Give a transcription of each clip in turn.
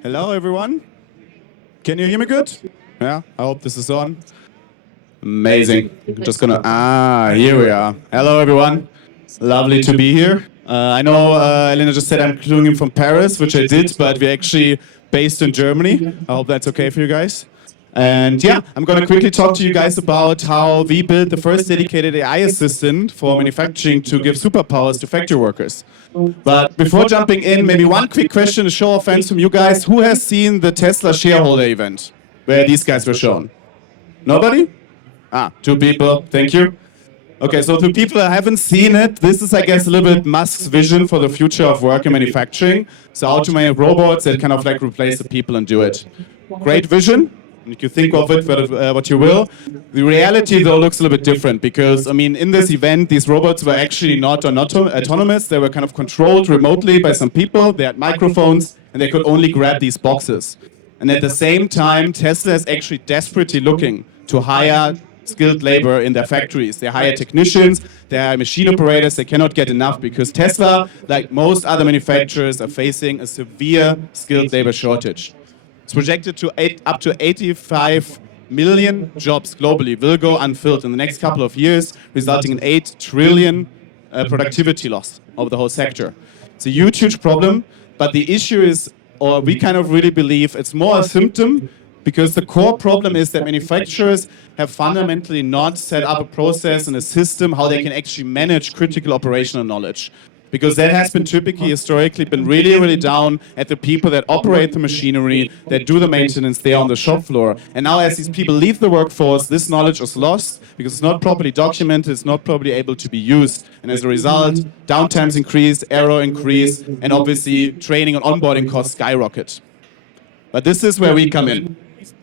Hello, everyone. Can you hear me good? Yeah, I hope this is on. Amazing. Just gonna, here we are. Hello, everyone. Lovely to be here. I know Elena just said I'm doing it from Paris, which I did, but we're actually based in Germany. I hope that's okay for you guys. And yeah, I'm going to quickly talk to you guys about how we built the first dedicated AI assistant for manufacturing to give superpowers to factory workers. But before jumping in, maybe one quick question, a show of hands from you guys. Who has seen the Tesla shareholder event where these guys were shown? Nobody? Two people. Thank you. Okay, so to people that haven't seen it, this is, I guess, a little bit Musk's vision for the future of work in manufacturing. So automated robots that kind of like replace the people and do it. Great vision. You can think of it what you will. The reality, though, looks a little bit different because, I mean, in this event, these robots were actually not autonomous. They were kind of controlled remotely by some people. They had microphones, and they could only grab these boxes. And at the same time, Tesla is actually desperately looking to hire skilled labor in their factories. They hire technicians, they hire machine operators. They cannot get enough because Tesla, like most other manufacturers, are facing a severe skilled labor shortage. It's projected to up to 85 million jobs globally will go unfilled in the next couple of years, resulting in 8 trillion productivity loss of the whole sector. It's a huge, huge problem, but the issue is, or we kind of really believe it's more a symptom because the core problem is that manufacturers have fundamentally not set up a process and a system how they can actually manage critical operational knowledge. Because that has been typically, historically, been really, really down at the people that operate the machinery, that do the maintenance there on the shop floor. And now as these people leave the workforce, this knowledge is lost because it's not properly documented, it's not properly able to be used. And as a result, downtimes increase, error increase, and obviously training and onboarding costs skyrocket. But this is where we come in.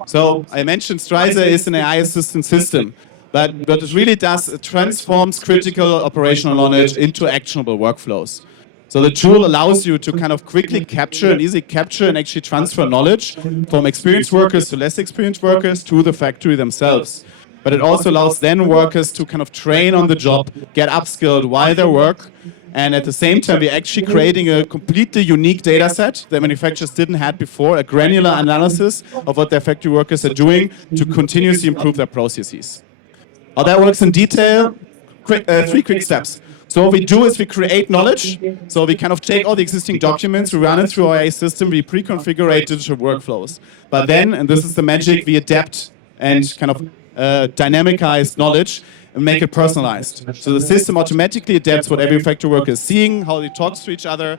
So I mentioned Streiser is an AI assistant system. But what it really does, it transforms critical operational knowledge into actionable workflows. So the tool allows you to kind of quickly capture and easily capture and actually transfer knowledge from experienced workers to less experienced workers to the factory themselves. But it also allows then workers to kind of train on the job, get upskilled while they work. And at the same time, we're actually creating a completely unique data set that manufacturers didn't have before, a granular analysis of what their factory workers are doing to continuously improve their processes. How that works in detail, 3 quick steps. So what we do is we create knowledge. So we kind of take all the existing documents, we run it through our AI system, we pre-configure digital workflows. But then, and this is the magic, we adapt and kind of dynamicize knowledge and make it personalized. So the system automatically adapts what every factory worker is seeing, how they talk to each other,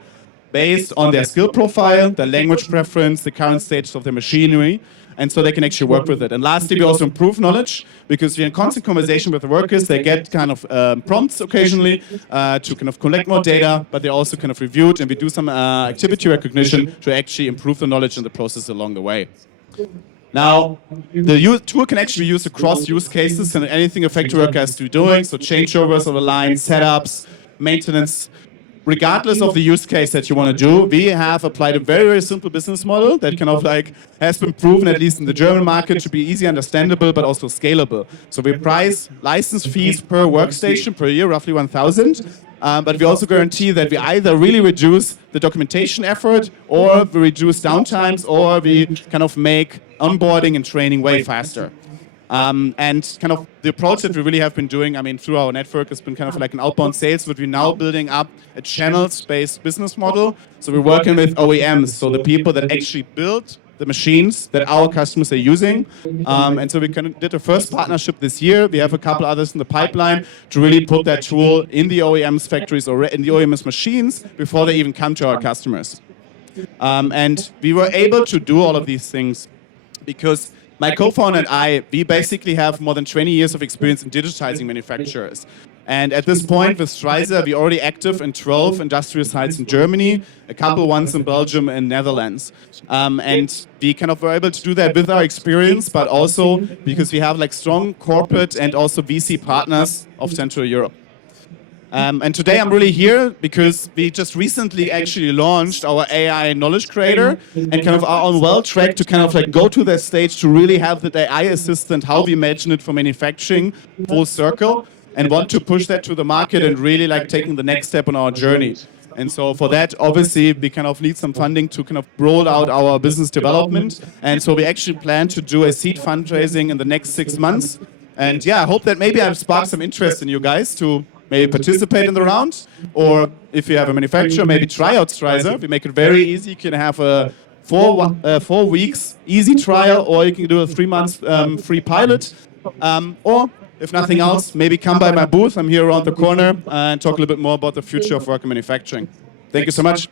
based on their skill profile, their language preference, the current status of their machinery, and so they can actually work with it. And lastly, we also improve knowledge because we're in constant conversation with the workers. They get kind of prompts occasionally to kind of collect more data, but they're also kind of reviewed, and we do some activity recognition to actually improve the knowledge and the process along the way. Now, the tool can actually be used across use cases and anything a factory worker has to be doing, so changeovers of the line, setups, maintenance. Regardless of the use case that you want to do, we have applied a very, very simple business model that kind of like has been proven, at least in the German market, to be easy understandable, but also scalable. So we price license fees per workstation per year, roughly 1,000. But we also guarantee that we either really reduce the documentation effort, or we reduce downtimes, or we kind of make onboarding and training way faster. And kind of the approach that we really have been doing, I mean, through our network has been kind of like an outbound sales, but we're now building up a channels-based business model. So we're working with OEMs, so the people that actually build the machines that our customers are using. And so we did a first partnership this year. We have a couple others in the pipeline to really put that tool in the OEM's factories or in the OEM's machines before they even come to our customers. And we were able to do all of these things because my co-founder and I, we basically have more than 20 years of experience in digitizing manufacturers. And at this point with Streiser, we're already active in 12 industrial sites in Germany, a couple ones in Belgium and Netherlands. And we kind of were able to do that with our experience, but also because we have like strong corporate and also VC partners of Central Europe. And today I'm really here because we just recently actually launched our AI knowledge creator and kind of are on well track to kind of like go to that stage to really have the AI assistant, how we imagine it for manufacturing, full circle, and want to push that to the market and really like taking the next step on our journey. And so for that, obviously, we kind of need some funding to kind of roll out our business development. And so we actually plan to do a seed fundraising in the next 6 months. And yeah, I hope that maybe I've sparked some interest in you guys to maybe participate in the round. Or if you have a manufacturer, maybe try out Strizer. We make it very easy. You can have a 4 weeks easy trial, or you can do a 3 months free pilot. Or if nothing else, maybe come by my booth. I'm here around the corner and talk a little bit more about the future of work in manufacturing. Thank you so much.